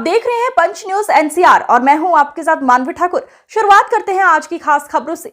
देख रहे हैं पंच न्यूज एनसीआर और मैं हूं आपके साथ मानवी ठाकुर। शुरुआत करते हैं आज की खास खबरों से।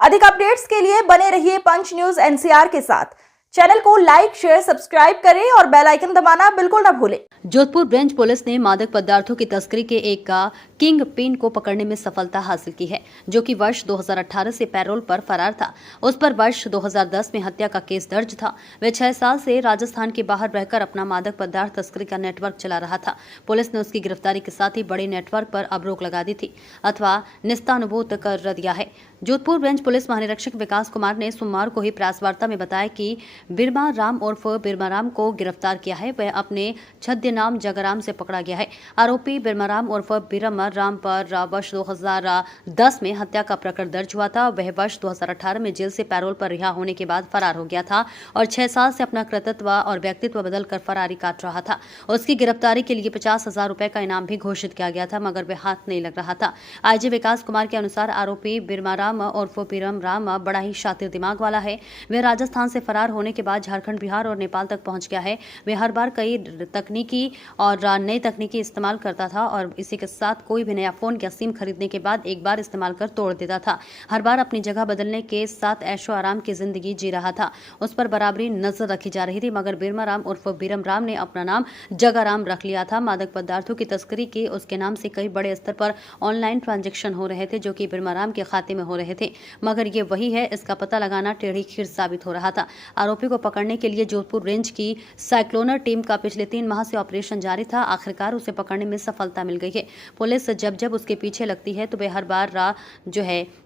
अधिक अपडेट्स के लिए बने रहिए पंच न्यूज एनसीआर के साथ। चैनल को लाइक, शेयर, सब्सक्राइब करें और बेल आइकन दबाना बिल्कुल न भूलें। जोधपुर ब्रांच पुलिस ने मादक पदार्थों की तस्करी के एक का किंग पिन को पकड़ने में सफलता हासिल की है, जो कि वर्ष 2018 से पैरोल पर फरार था। उस पर वर्ष 2010 में हत्या का केस दर्ज था। वह 6 साल से राजस्थान के बाहर रहकर अपना मादक पदार्थ तस्करी का नेटवर्क चला रहा था। पुलिस ने उसकी गिरफ्तारी के साथ ही बड़े नेटवर्क पर अब रोक लगा दी थी अथवा निस्तानुभूत कर दिया है। जोधपुर ब्रांच पुलिस महानिरीक्षक विकास कुमार ने सोमवार को ही प्रेस वार्ता में बताया कि बिरमा राम उर्फ बिरमा राम को गिरफ्तार किया है। वह अपने छद्य नाम जगराम से पकड़ा गया है। आरोपी बिरमा राम उर्फ बिरमा राम पर वर्ष 2010 में हत्या का प्रकरण दर्ज हुआ था। वह वर्ष 2018 में जेल से पैरोल पर रिहा होने के बाद फरार हो गया था और 6 साल से अपना कृतित्व और व्यक्तित्व बदलकर फरारी काट रहा था। उसकी गिरफ्तारी के लिए 50,000 रुपए का इनाम भी घोषित किया गया था, मगर वह हाथ नहीं लग रहा था। आईजी विकास कुमार के अनुसार आरोपी बिरमा राम उर्फ बिरम राम बड़ा ही शातिर दिमाग वाला है। वह राजस्थान से फरार होने के बाद झारखंड, बिहार और नेपाल तक पहुंच गया है। वह हर बार कई तकनीकी और नई तकनीकी इस्तेमाल करता था और इसी के साथ कोई भी नया फोन या सिम खरीदने के बाद एक बार इस्तेमाल कर तोड़ देता था। हर बार अपनी जगह बदलने के साथ ऐशो आराम की जिंदगी जी रहा था। उस पर बराबरी नजर रखी जा रही थी, मगर बिरमा राम उर्फ बिरम राम ने अपना नाम जगाराम रख लिया था। मादक पदार्थों की तस्करी के उसके नाम से कई बड़े स्तर पर ऑनलाइन ट्रांजैक्शन हो रहे थे, जो कि बिरमा राम के खाते में हो रहे थे, मगर ये वही है, इसका पता लगाना टेढ़ी खीर साबित हो रहा था। आरोपी को पकड़ने के लिए जोधपुर रेंज की साइक्लोनर टीम का पिछले 3 माह से ऑपरेशन जारी था। आखिरकार उसे पकड़ने में सफलता मिल गई है। पुलिस जब उसके पीछे लगती है तो वह हर बार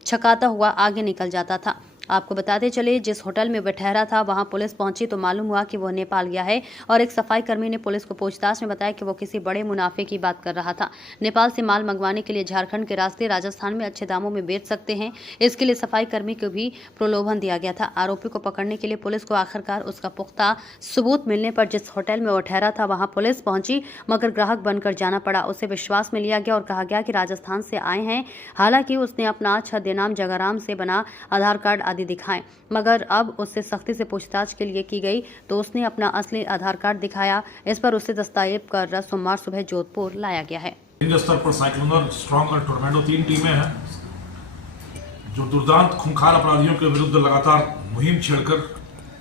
छकाता हुआ आगे निकल जाता था। आपको बताते चले, जिस होटल में वह ठहरा था वहां पुलिस पहुंची तो मालूम हुआ कि वह नेपाल गया है और एक सफाई कर्मी ने पुलिस को पूछताछ में बताया कि वो किसी बड़े मुनाफे की बात कर रहा था। नेपाल से माल मंगवाने के लिए झारखंड के रास्ते राजस्थान में अच्छे दामों में बेच सकते हैं, इसके लिए सफाई कर्मी को भी प्रलोभन दिया गया था। आरोपी को पकड़ने के लिए पुलिस को आखिरकार उसका पुख्ता सबूत मिलने पर जिस होटल में वो ठहरा था वहां पुलिस पहुंची, मगर ग्राहक बनकर जाना पड़ा। उसे विश्वास में लिया गया और कहा गया कि राजस्थान से आए हैं। हालांकि उसने अपना छद्य नाम जगाराम से बना आधार कार्ड दिखाएं, मगर अब उससे सख्ती से पूछताछ के लिए की गई तो उसने अपना असली आधार कार्ड दिखाया। इस पर उसे दस्तावेज कर सोमवार सुबह जोधपुर लाया गया है। स्तर पर साइक्लोनर, स्ट्रॉन्ग और टोर्नेडो 3 टीमें हैं जो दुर्दांत खूंखार अपराधियों के विरुद्ध लगातार मुहिम छेड़कर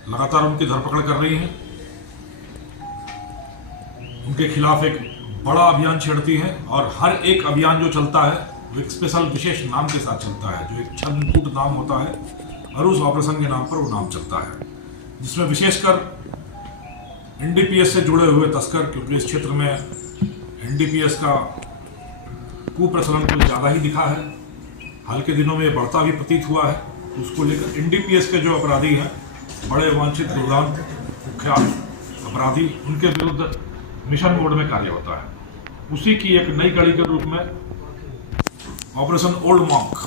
लगातार उनकी धरपकड़ कर रही हैं। उनके खिलाफ एक बड़ा अभियान छेड़ती हैं और हर एक अभियान जो चलता है वो एक स्पेशल विशेष नाम के साथ चलता है, जो एक छद्मकूट नाम होता है और उस ऑपरेशन के नाम पर वो नाम चलता है, जिसमें विशेषकर एनडीपीएस से जुड़े हुए तस्कर, क्योंकि इस क्षेत्र में एनडीपीएस का कुप्रचलन कुछ ज़्यादा ही दिखा है। हाल के दिनों में ये बढ़ता भी प्रतीत हुआ है। तो उसको लेकर एनडीपीएस के जो अपराधी हैं, बड़े वांछित, दुर्दांत, कुख्यात अपराधी, उनके विरुद्ध मिशन मोड में कार्य होता है। उसी की एक नई कड़ी के रूप में ऑपरेशन ओल्ड मॉन्क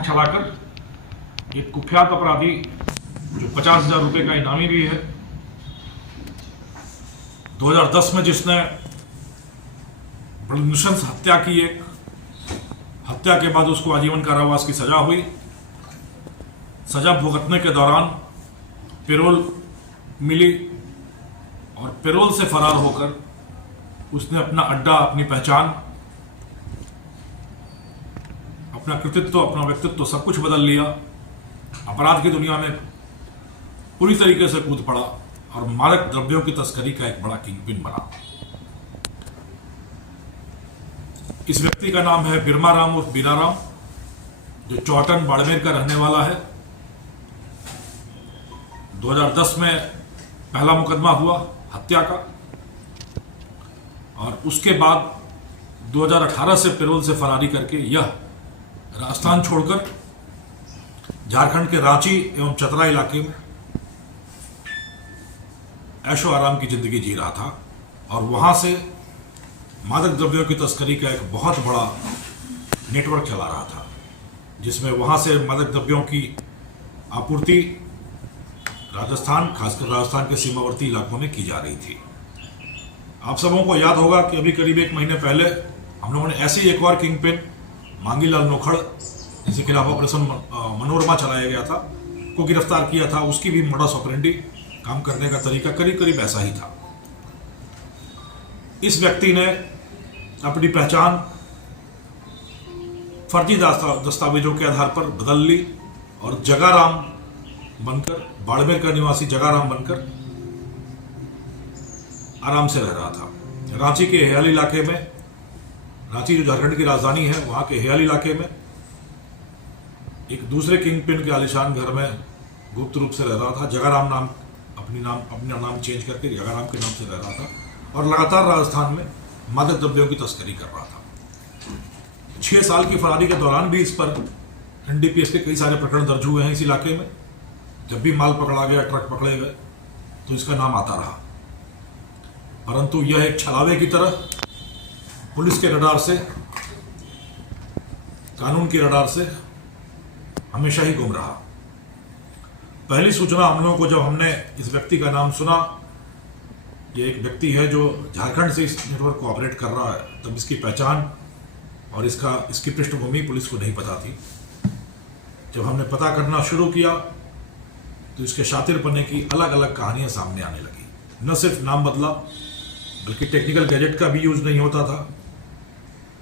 चलाकर एक कुख्यात अपराधी जो 50,000 रुपए का इनामी भी है, 2010 में जिसने बड़ी नृशंस हत्या की, एक हत्या के बाद उसको आजीवन कारावास की सजा हुई। सजा भुगतने के दौरान पैरोल मिली और पैरोल से फरार होकर उसने अपना अड्डा, अपनी पहचान, अपना कृतित्व, अपना व्यक्तित्व सब कुछ बदल लिया। अपराध की दुनिया में पूरी तरीके से कूद पड़ा और मादक द्रव्यों की तस्करी का एक बड़ा किंगपिन बना। इस व्यक्ति का नाम है बिरमा राम उर्फ बीरा राम, जो चौटन, बाड़मेर का रहने वाला है। 2010 में पहला मुकदमा हुआ हत्या का और उसके बाद 2018 से पैरोल से फरारी करके यह राजस्थान छोड़कर झारखंड के रांची एवं चतरा इलाके में ऐशो आराम की जिंदगी जी रहा था और वहां से मादक द्रव्यों की तस्करी का एक बहुत बड़ा नेटवर्क चला रहा था, जिसमें वहां से मादक द्रव्यों की आपूर्ति राजस्थान, खासकर राजस्थान के सीमावर्ती इलाकों में की जा रही थी। आप सबों को याद होगा कि अभी करीब 1 महीने पहले हम लोगों ने ऐसे ही एक और किंगपिन मांगीलाल नोखड़, जिसके खिलाफ ऑपरेशन मनोरमा चलाया गया था, को गिरफ्तार किया था। उसकी भी मोडस ऑपरेंडी, काम करने का तरीका करीब करीब ऐसा ही था। इस व्यक्ति ने अपनी पहचान फर्जी दस्तावेजों के आधार पर बदल ली और जगाराम बनकर, बाड़मेर का निवासी जगाराम बनकर आराम से रह रहा था। रांची के हेयल इलाके में, रांची जो झारखंड की राजधानी है, वहां के हेयल इलाके में एक दूसरे किंग पिन के आलिशान घर में गुप्त रूप से रह रहा था। जगाराम नाम, अपना नाम चेंज करके जगाराम के नाम से रह रहा था और लगातार राजस्थान में मादक द्रव्यों की तस्करी कर रहा था। 6 साल की फरारी के दौरान भी इस पर एनडीपीएस के कई सारे प्रकरण दर्ज हुए हैं इस इलाके में। जब भी माल पकड़ा गया, ट्रक पकड़े गए, तो इसका नाम आता रहा। परंतु यह एक छलावे की तरह पुलिस के रडार से, कानून की रडार से हमेशा ही गुम रहा। पहली सूचना हम लोगों को जब हमने इस व्यक्ति का नाम सुना, ये एक व्यक्ति है जो झारखंड से इस नेटवर्क को ऑपरेट कर रहा है, तब इसकी पहचान और इसकी पृष्ठभूमि पुलिस को नहीं पता थी। जब हमने पता करना शुरू किया तो इसके शातिरपने की अलग अलग कहानियां सामने आने लगी। न सिर्फ नाम बदला, बल्कि टेक्निकल गैजेट का भी यूज नहीं होता था,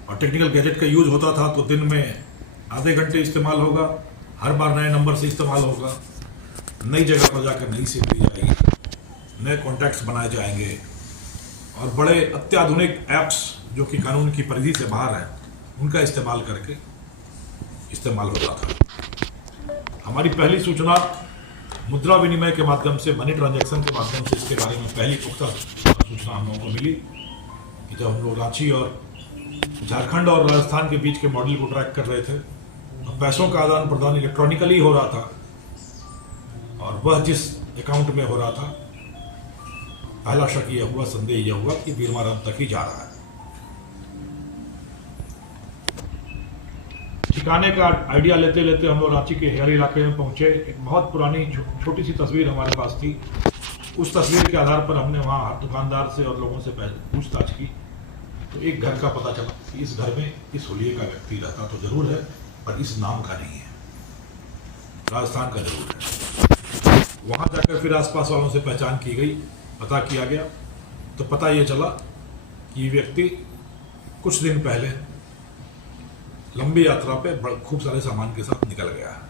और टेक्निकल गैजेट का यूज होता था तो दिन में आधे घंटे इस्तेमाल होगा, हर बार नए नंबर से इस्तेमाल होगा, नई जगह पर जाकर नई सिम ली जाएगी, नए कॉन्टैक्ट्स बनाए जाएंगे और बड़े अत्याधुनिक ऐप्स जो कि कानून की परिधि से बाहर हैं, उनका इस्तेमाल करके इस्तेमाल होता था। हमारी पहली सूचना मुद्रा विनिमय के माध्यम से, मनी ट्रांजैक्शन के माध्यम से इसके बारे में पहली पुख्ता सूचना हम लोगों को मिली कि जब हम लोग रांची और झारखंड और राजस्थान के बीच के मॉडल को ट्रैक कर रहे थे, तो पैसों का आदान प्रदान इलेक्ट्रॉनिकली हो रहा था और वह जिस अकाउंट में हो रहा था, पहला शक यह हुआ, संदेह यह हुआ कि बीरमाराम तक ही जा रहा है। ठिकाने का आइडिया लेते लेते हम लोग रांची के हेयर इलाके में पहुंचे। एक बहुत पुरानी छोटी सी तस्वीर हमारे पास थी। उस तस्वीर के आधार पर हमने वहाँ हर दुकानदार से और लोगों से पूछताछ की, तो एक घर का पता चला कि इस घर में इस हुलिये का व्यक्ति रहता तो जरूर है, पर इस नाम का नहीं है, राजस्थान का जरूर है। वहाँ जाकर फिर आसपास वालों से पहचान की गई, पता किया गया, तो पता ये चला कि ये व्यक्ति कुछ दिन पहले लंबी यात्रा पे खूब सारे सामान के साथ निकल गया है।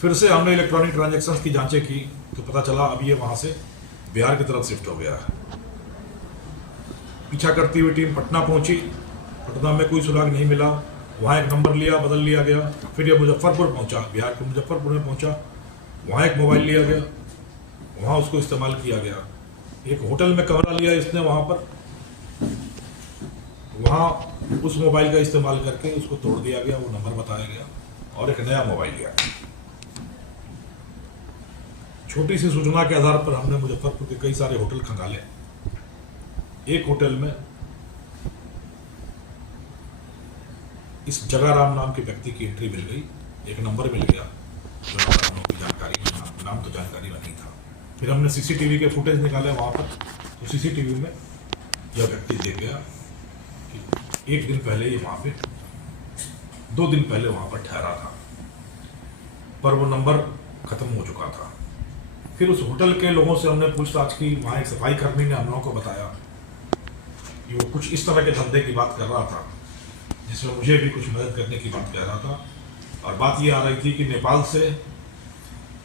फिर से हमने इलेक्ट्रॉनिक ट्रांजैक्शंस की जांचें की तो पता चला अब ये वहां से बिहार की तरफ शिफ्ट हो गया है। पीछा करती हुई टीम पटना पहुंची, पटना में कोई सुराग नहीं मिला, वहाँ एक नंबर लिया, बदल लिया गया। फिर ये मुजफ्फरपुर पहुंचा, बिहार के मुजफ्फरपुर में पहुंचा, वहाँ एक मोबाइल लिया गया, वहाँ उसको इस्तेमाल किया गया। एक होटल में कमरा लिया इसने वहाँ पर, वहाँ उस मोबाइल का इस्तेमाल करके उसको तोड़ दिया गया, वो नंबर बताया गया और एक नया मोबाइल लिया। छोटी सी सूचना के आधार पर हमने मुजफ्फरपुर के कई सारे होटल खंगाले। एक होटल में इस जगाराम नाम के व्यक्ति की एंट्री मिल गई, एक नंबर मिल गया जो नंबर की जानकारी में, नाम तो जानकारी में नहीं था। फिर हमने सीसीटीवी के फुटेज निकाले वहाँ पर, तो सीसीटीवी में यह व्यक्ति देख गया कि एक दिन पहले ये वहाँ पे, 2 दिन पहले वहाँ पर ठहरा था, पर वो नंबर खत्म हो चुका था। फिर उस होटल के लोगों से हमने पूछताछ की। वहाँ एक सफाई कर्मी ने हम लोगों को बताया कि वो कुछ इस तरह के धंधे की बात कर रहा था जिसमें मुझे भी कुछ मदद करने की बात कह रहा था, और बात ये आ रही थी कि नेपाल से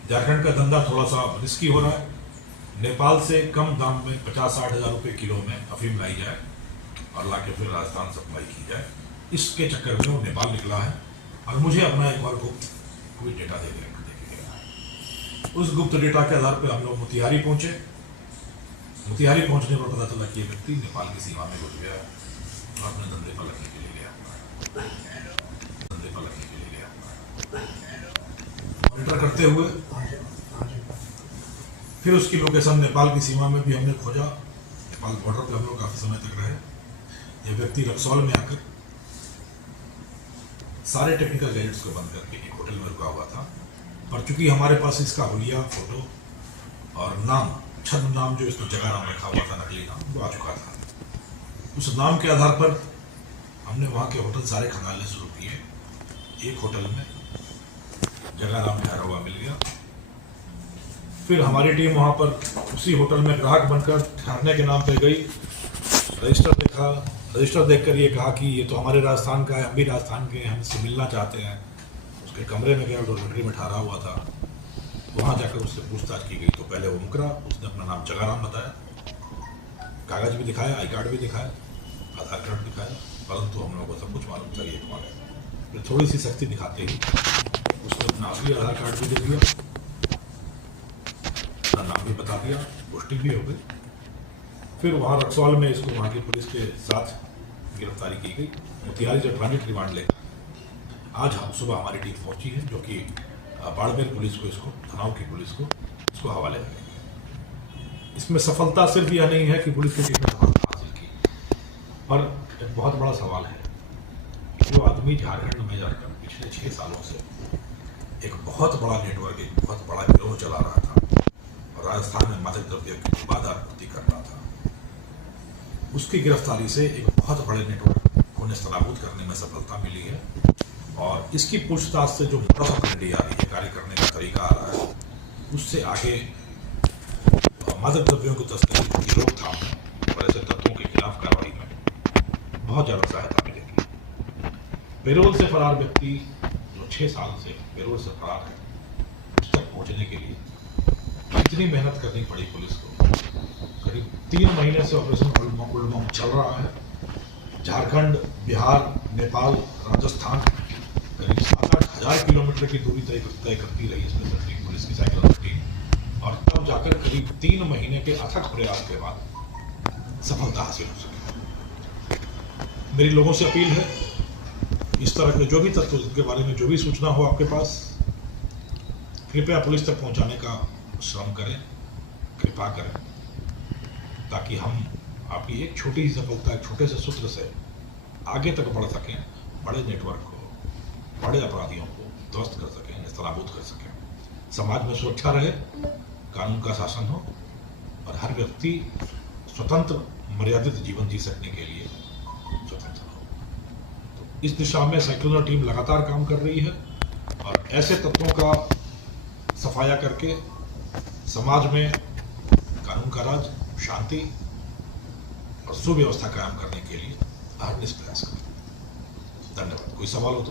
झारखंड का धंधा थोड़ा सा रिस्की हो रहा है, नेपाल से कम दाम में 50-60 हज़ार रुपये किलो में अफीम लाई जाए और लाके फिर राजस्थान सप्लाई की जाए। इसके चक्कर में वो नेपाल निकला है और मुझे अपना एक और गुप्त कोई डेटा दे गया। उस गुप्त डेटा के आधार पर हम लोग मोतिहारी पहुंचे। मोतिहारी पहुंचने पर पता चला कि ये व्यक्ति नेपाल की सीमा में घुस गया और अपने धंधे पर लगने के लिए गया। मॉनिटर करते हुए फिर उसकी लोकेशन नेपाल की सीमा में भी हमने खोजा। नेपाल बॉर्डर पर हम लोग काफी समय तक रहे। यह व्यक्ति रक्सौल में आकर सारे टेक्निकल गैजेट्स को बंद करके एक होटल में रुका हुआ था, पर चूंकि हमारे पास इसका हुलिया, फोटो और नाम, छद्म नाम जो इसको जगाराम रखा हुआ था, नकली नाम, वो आ चुका था। उस नाम के आधार पर हमने वहाँ के होटल सारे खंगालने शुरू किए। एक होटल में जगाराम ठहरा हुआ मिल गया। फिर हमारी टीम वहाँ पर उसी होटल में ग्राहक बनकर ठहरने के नाम पे गई रजिस्टर देखा, रजिस्टर देखकर ये कहा कि ये तो हमारे राजस्थान का है, हम भी राजस्थान के हैं, हम इससे मिलना चाहते हैं। उसके कमरे में गया, डॉर्मेट्री में ठहरा हुआ था। वहाँ जाकर उससे पूछताछ की गई तो पहले वो मुकरा, उसने अपना नाम जगाराम बताया, कागज भी दिखाया, आई कार्ड भी दिखाया, आधार कार्ड दिखाया, परंतु हम लोगों को सब कुछ मालूम था ये कौन है। फिर थोड़ी सी सख्ती दिखाते ही उसने अपना असली आधार कार्ड भी दे दिया, अपना नाम भी बता दिया, पुष्टि भी हो गई। फिर वहाँ रक्सौल में इसको वहाँ की पुलिस के साथ गिरफ्तारी की गई। मोतिहारी से ट्रांजिट रिमांड लेकर आज हम सुबह हमारी टीम पहुंची है, जो कि बाड़मेर पुलिस को, इसको धनाव की पुलिस को इसको हवाले करेंगे। इसमें सफलता सिर्फ यह नहीं है कि पुलिस की टीम ने सफलता हासिल की, पर एक बहुत बड़ा सवाल है कि जो आदमी झारखंड में जाकर पिछले 6 सालों से एक बहुत बड़ा नेटवर्क, एक बहुत बड़ा गिरोह चला रहा था और राजस्थान में मादक द्रव्य की बाधा आपूर्ति कर रहा था, उसकी गिरफ्तारी से एक बहुत बड़े नेटवर्क को नेस्तनाबूद करने में सफलता मिली है। और इसकी पूछताछ से जो मोडस ऑपरेंडी आ रही है, कार्य करने का तरीका आ रहा है, उससे आगे मादक द्रव्यों की तस्करी की रोकथाम और ऐसे तत्वों के खिलाफ कार्रवाई में बहुत ज़्यादा सहायता मिलेगी। पेरोल से फरार व्यक्ति जो 6 साल से पेरोल से फरार है, उस तक पहुँचने के लिए कितनी मेहनत करनी पड़ी पुलिस को। करीब 3 महीने से ऑपरेशन गुलमोहर चल रहा है। झारखंड, बिहार, नेपाल, राजस्थान करीब 7-8 हज़ार किलोमीटर की दूरी तय करती रही इसमें से पुलिस की साइकिल टीम, और तब जाकर करीब 3 महीने के अथक प्रयास के बाद सफलता हासिल हो सकी। मेरी लोगों से अपील है, इस तरह के जो भी तत्व के बारे में जो भी सूचना हो आपके पास, कृपया पुलिस तक पहुंचाने का श्रम करें, कृपा करें, ताकि हम आपकी एक छोटी सी सफलता, एक छोटे से सूत्र से आगे तक बढ़ सकें, बड़े नेटवर्क को, बड़े अपराधियों को ध्वस्त कर सकें, नेस्तनाबूद कर सकें, समाज में सुरक्षा रहे, कानून का शासन हो और हर व्यक्ति स्वतंत्र मर्यादित जीवन जी सकने के लिए स्वतंत्र हो। तो इस दिशा में साइक्लोनर टीम लगातार काम कर रही है और ऐसे तत्वों का सफाया करके समाज में कानून का राज, शांति और सुव्यवस्था कायम करने के लिए अहर्निश प्रयास करें। धन्यवाद। कोई सवाल हो तो